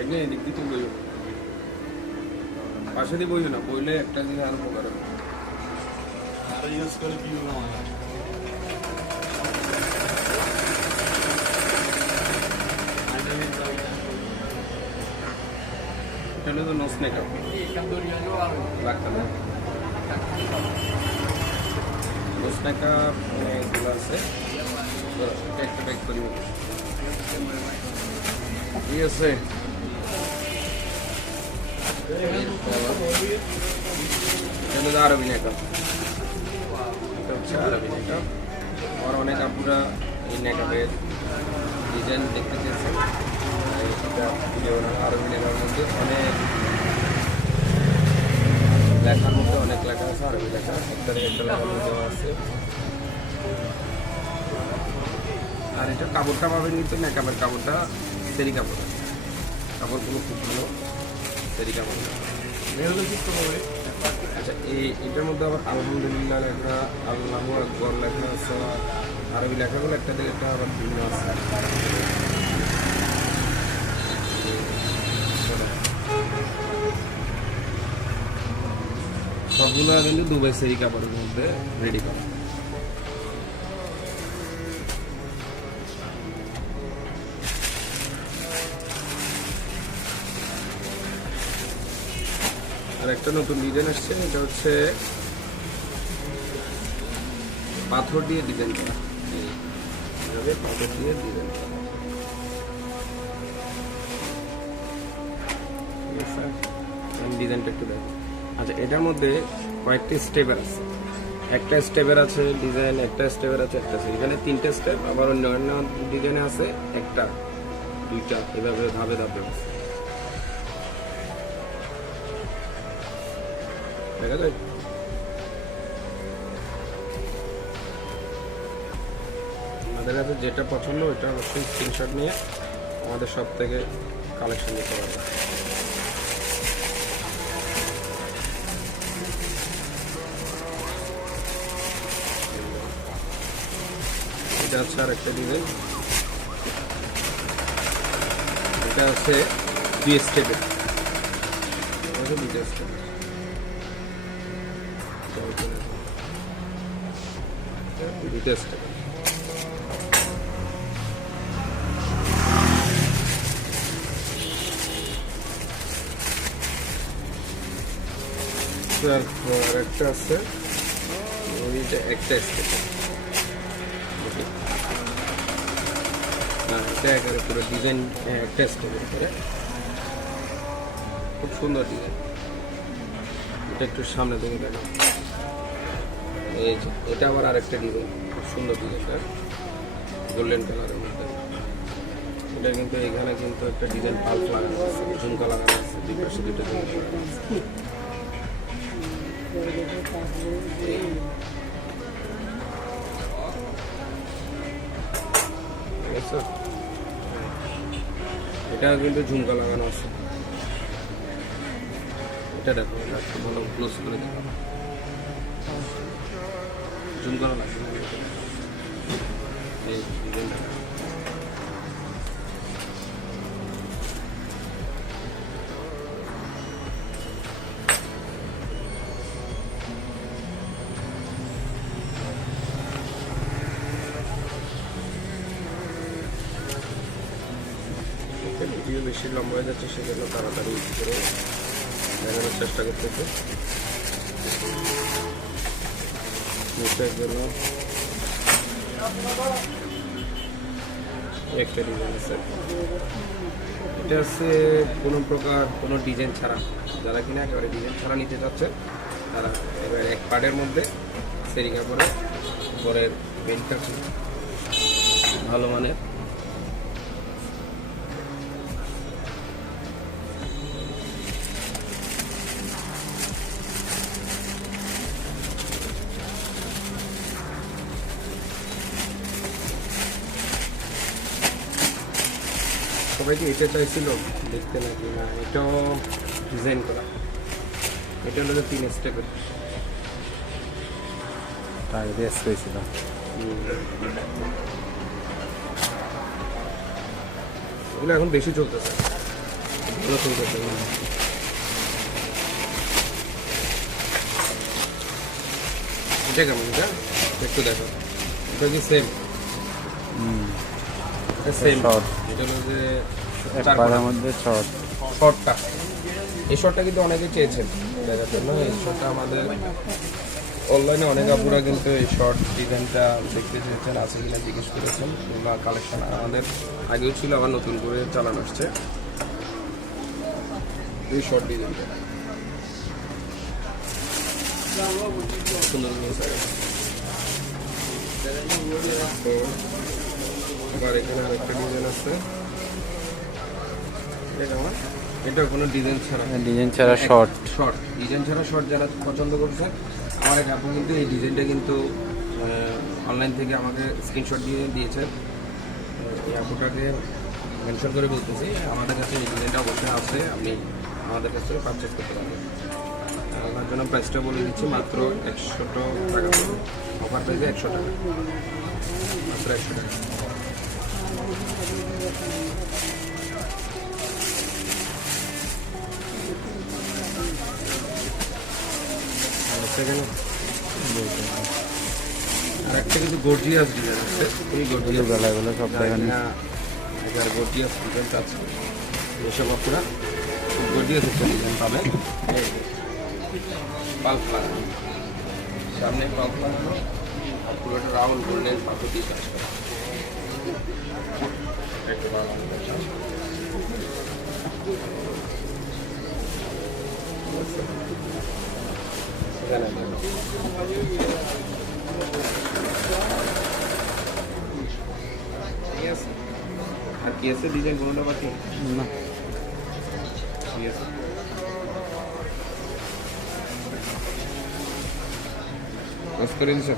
এদিক দিয়ে বইও পাশে দিয়ে বইও না, বইলে একটা দিকে আরো উপকার হবে। আর ইউজ করে কি এটা হলো নো স্নেক আপ লাগতে না, নো স্নেক আপ এগুলো আছে, একটা প্যাক করি ঠিক আছে। এটা আরবি নেকাপ, এটা হচ্ছে আরবি নেকাপ। আমার অনেক আপুরা এই নেকাপের ডিজাইন দেখতে চেয়েছেন, আরবি নেকাপের মধ্যে অনেক লেখার মধ্যে অনেক লেখা আছে, আরবি লেখা একটা লেখার মধ্যে আছে। আর এটা কাপড়টা পাবেন কিন্তু নেকাপের কাপড়টা সেরি কাপড়, কাপড়গুলো খুব ভালো সেরি কাপড়। আচ্ছা এটার মধ্যে আবার আলহামদুলিল্লাহ লেখা, আল্লাহু আকবার লেখা আছে, আরবি লেখাগুলো একটা থেকে একটা আবার ভিন্ন আছে। সবগুলো কিন্তু দুবাই সেরি কাপড়ের মধ্যে রেডি করা। আর একটা নতুন ডিজাইন আসছে, এটা হচ্ছে পাথর দিয়ে ডিজাইন করা, এইভাবে পাথর দিয়ে ডিজাইন করা। ঠিক আছে, আমি ডিজাইনটা একটু দেখো। আচ্ছা এটার মধ্যে কয়েকটি স্টেপের আছে, একটা স্টেপের আছে ডিজাইন, একটা স্টেপের আছে একটা, এখানে তিনটে স্টেপ, আবার অন্য অন্য ডিজাইনে আছে একটা দুইটা, এভাবে ধাপে ধাপে আছে, দেখা যায়। আমাদের কাছে যেটা পছন্দ ওইটা অবশ্যই স্ক্রিনশট নিয়ে আমাদের সব থেকে কালেকশন দিতে পারবে। এটা হচ্ছে আর একটা ডিজাইন, এটা হচ্ছে দুই স্টেপের, দুইটা স্টেপ, দুইটা স্টেপ। তারপর একটা আছে ওইটা একটা স্টেপ, এটা একেবারে পুরো ডিজাইন একটা স্টেপের উপরে, খুব সুন্দর ডিজাইন। এটা একটু সামনে থেকে দেখো, এই যে এটা আবার আরেকটা ডিজাইন, খুব সুন্দর ডিজাইনটা গোল্ডেন কালারের মধ্যে। এটা কিন্তু এখানে কিন্তু একটা ডিজাইন পাল্প লাগানো আছে, ঝুমকা লাগানো আছে, দুই পাশে দুটো ঝুমকা লাগানো আছে। এটা কিন্তু ঝুমকা লাগানো আছে, এটা দেখো, এটা একটু ভালো ক্লোজ করে দেখো, ঝুমকা লাগানো এই ডিজাইনটা। ভিডিও বেশি লম্বা হয়ে যাচ্ছে, সেজন্য তাড়াতাড়ি করে দেখানোর চেষ্টা করতেছে। নিচের জন্য একটা ডিজাইন আছে, এটা হচ্ছে কোনো প্রকার কোনো ডিজাইন ছাড়া, যারা কিনা একেবারে ডিজাইন ছাড়া নিতে চাচ্ছে তারা এবার এক পার্টের মধ্যে সেরি কাপড়ে পরের বেল্টটা ভালো মানের। সবাই কি এটা চাইছিল দেখতে নাকি না, এটাও ডিজাইন করা, এটা হলো 3 স্টেপের, তাই বেশ হয়েছিল। এগুলো এখন বেশি চলতেছে, নতুন করতে হবে। এটা কেমন এটা একটু দেখো, এটা কি সেম? এটা সেম Short. এটা হলো যে এক চার পাড়ার পাতা। মধ্যে শর্ট। শর্টটা, এই শর্টটা কিন্তু অনেকে চেয়েছেন দেখার জন্য। এই শর্টটা আমাদের অনলাইনে অনেক আপুরা কিন্তু এই শর্ট ডিজাইনটা দেখতে চেয়েছেন, আছে কিনা জিজ্ঞেস করেছেন। এগুলো কালেকশন আমাদের আগেও ছিল, আবার নতুন করে চালানো আসছে এই শর্ট ডিজাইনটা। সুন্দর নিয়েছে। তো এবার এখানে আরেকটা ডিজাইন আছে, এটা কেমন? এটা কোনো ডিজাইন ছাড়া, ডিজাইন ছাড়া শর্ট। শর্ট ডিজাইন ছাড়া শর্ট যারা পছন্দ করছে, আমার এক আপু কিন্তু এই ডিজাইনটা কিন্তু অনলাইন থেকে আমাকে স্ক্রিনশট দিয়ে দিয়েছে। এই আপুটাকে মেনশন করে বলতেছি, আমাদের কাছে এই ডিজাইনটা অবশ্যই আছে, আপনি আমাদের কাছ থেকে পারচেস করতে পারবেন। আমার জন্য প্রাইসটা বলে দিচ্ছি, মাত্র 100 টাকা পড়বে। অফার প্রাইসে 100 টাকা, মাত্র 100 টাকা। সেখানে আর একটা কিন্তু গর্জিয়াস ডিজাইন আছে, এই গর্জিয়াস বেলাগুলো সব দেখেন। এবার গর্জিয়াস ডিজাইন আছে, এসব আপনারা খুব গর্জিয়াস একটা ডিজাইন পাবেন। পাল্প লাগানো, সামনে পাল্প লাগানো, আর পুরোটা রাউন্ড গোল্ডেন পাথর দিয়ে কাজ করা। একটু বানানো আছে। এখানে দেখো। ঠিক আছে, আর কি আছে ডিজাইন কোনোটা বাকি? না, ঠিক আছে, করে দিচ্ছ।